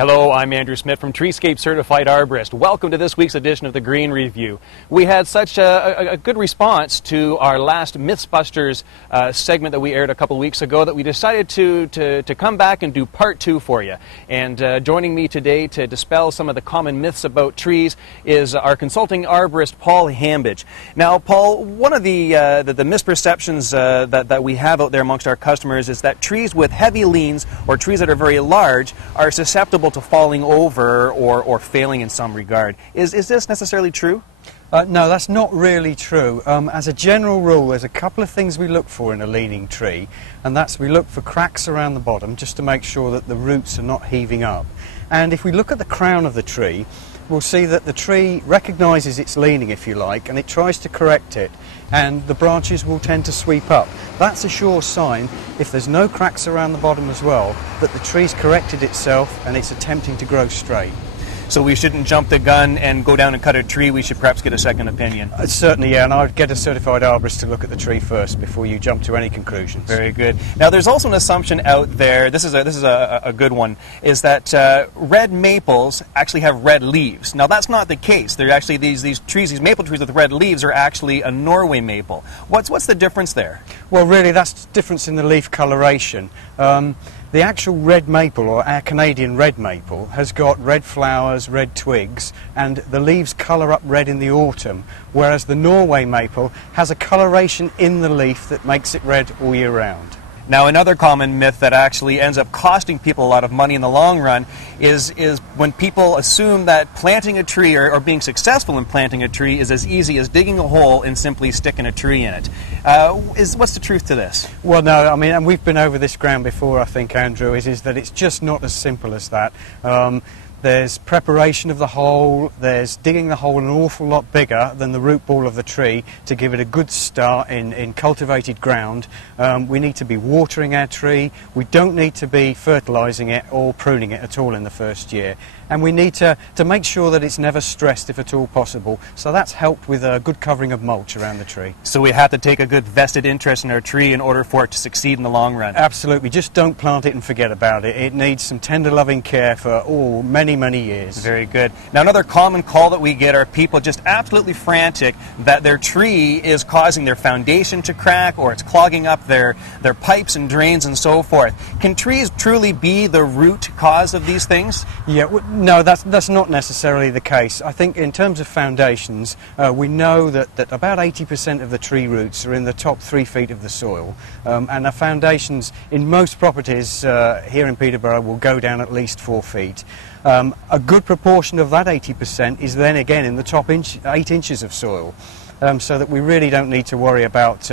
Hello, I'm Andrew Smith from Treescape Certified Arborist. Welcome to this week's edition of the Green Review. We had such a good response to our last Mythbusters segment that we aired a couple weeks ago that we decided to come back and do part two for you. And joining me today to dispel some of the common myths about trees is our consulting arborist, Paul Hambidge. Now, Paul, one of the misperceptions that we have out there amongst our customers is that trees with heavy liens or trees that are very large are susceptible to falling over or failing in some regard. Is this necessarily true? No, that's not really true. As a general rule, there's a couple of things we look for in a leaning tree, and that's we look for cracks around the bottom just to make sure that the roots are not heaving up. And if we look at the crown of the tree, we'll see that the tree recognises its leaning, if you like, and it tries to correct it, and the branches will tend to sweep up. That's a sure sign, if there's no cracks around the bottom as well, that the tree's corrected itself and it's attempting to grow straight. So we shouldn't jump the gun and go down and cut a tree. We should perhaps get a second opinion. Certainly, yeah, and I would get a certified arborist to look at the tree first before you jump to any conclusions. Very good. Now, there's also an assumption out there. This is a good one. Is that red maples actually have red leaves? Now, that's not the case. They're actually these trees, these maple trees with red leaves, are actually a Norway maple. What's the difference there? Well, really, that's the difference in the leaf coloration. The actual red maple, or our Canadian red maple, has got red flowers, red twigs, and the leaves colour up red in the autumn, whereas the Norway maple has a coloration in the leaf that makes it red all year round. Now, another common myth that actually ends up costing people a lot of money in the long run is when people assume that planting a tree or being successful in planting a tree is as easy as digging a hole and simply sticking a tree in it. What's the truth to this? Well, no, I mean, and we've been over this ground before, I think, Andrew, is that it's just not as simple as that. There's preparation of the hole, there's digging the hole an awful lot bigger than the root ball of the tree to give it a good start in cultivated ground. We need to be watering our tree, we don't need to be fertilising it or pruning it at all in the first year. And we need to make sure that it's never stressed if at all possible. So that's helped with a good covering of mulch around the tree. So we have to take a good vested interest in our tree in order for it to succeed in the long run. Absolutely, just don't plant it and forget about it. It needs some tender loving care for many years. Very good. Now, another common call that we get are people just absolutely frantic that their tree is causing their foundation to crack or it's clogging up their pipes and drains and so forth. Can trees truly be the root cause of these things? Yeah, no, that's not necessarily the case. I think in terms of foundations, we know that about 80% of the tree roots are in the top 3 feet of the soil, and the foundations in most properties here in Peterborough will go down at least 4 feet. A good proportion of that 80% is then again in the top 8 inches of soil. So that we really don't need to worry about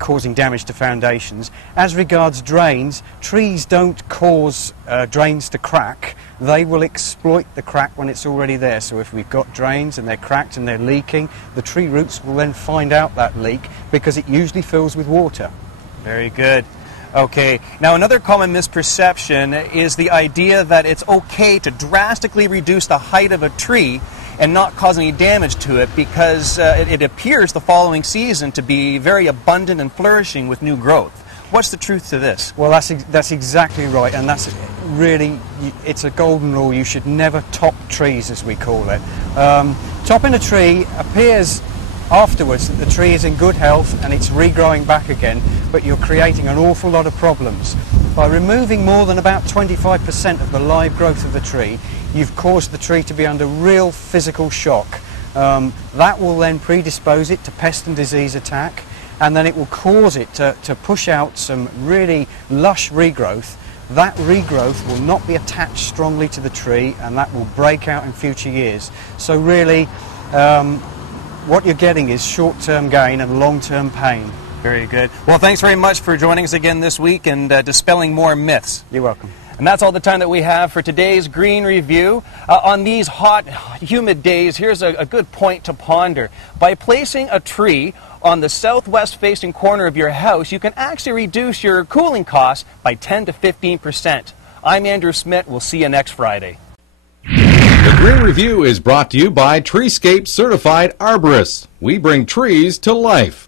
causing damage to foundations. As regards drains, trees don't cause drains to crack. They will exploit the crack when it's already there. So if we've got drains and they're cracked and they're leaking, the tree roots will then find out that leak because it usually fills with water. Very good. Okay, now another common misperception is the idea that it's okay to drastically reduce the height of a tree and not cause any damage to it because it appears the following season to be very abundant and flourishing with new growth. What's the truth to this? Well, that's exactly right, and that's really, it's a golden rule. You should never top trees, as we call it. Topping a tree appears afterwards that the tree is in good health and it's regrowing back again, but you're creating an awful lot of problems. By removing more than about 25% of the live growth of the tree, you've caused the tree to be under real physical shock. That will then predispose it to pest and disease attack, and then it will cause it to push out some really lush regrowth. That regrowth will not be attached strongly to the tree, and that will break out in future years. So really, what you're getting is short-term gain and long-term pain. Very good. Well, thanks very much for joining us again this week and dispelling more myths. You're welcome. And that's all the time that we have for today's Green Review. On these hot, humid days, here's a good point to ponder. By placing a tree on the southwest-facing corner of your house, you can actually reduce your cooling costs by 10 to 15%. I'm Andrew Smith. We'll see you next Friday. The Green Review is brought to you by Treescape Certified Arborists. We bring trees to life.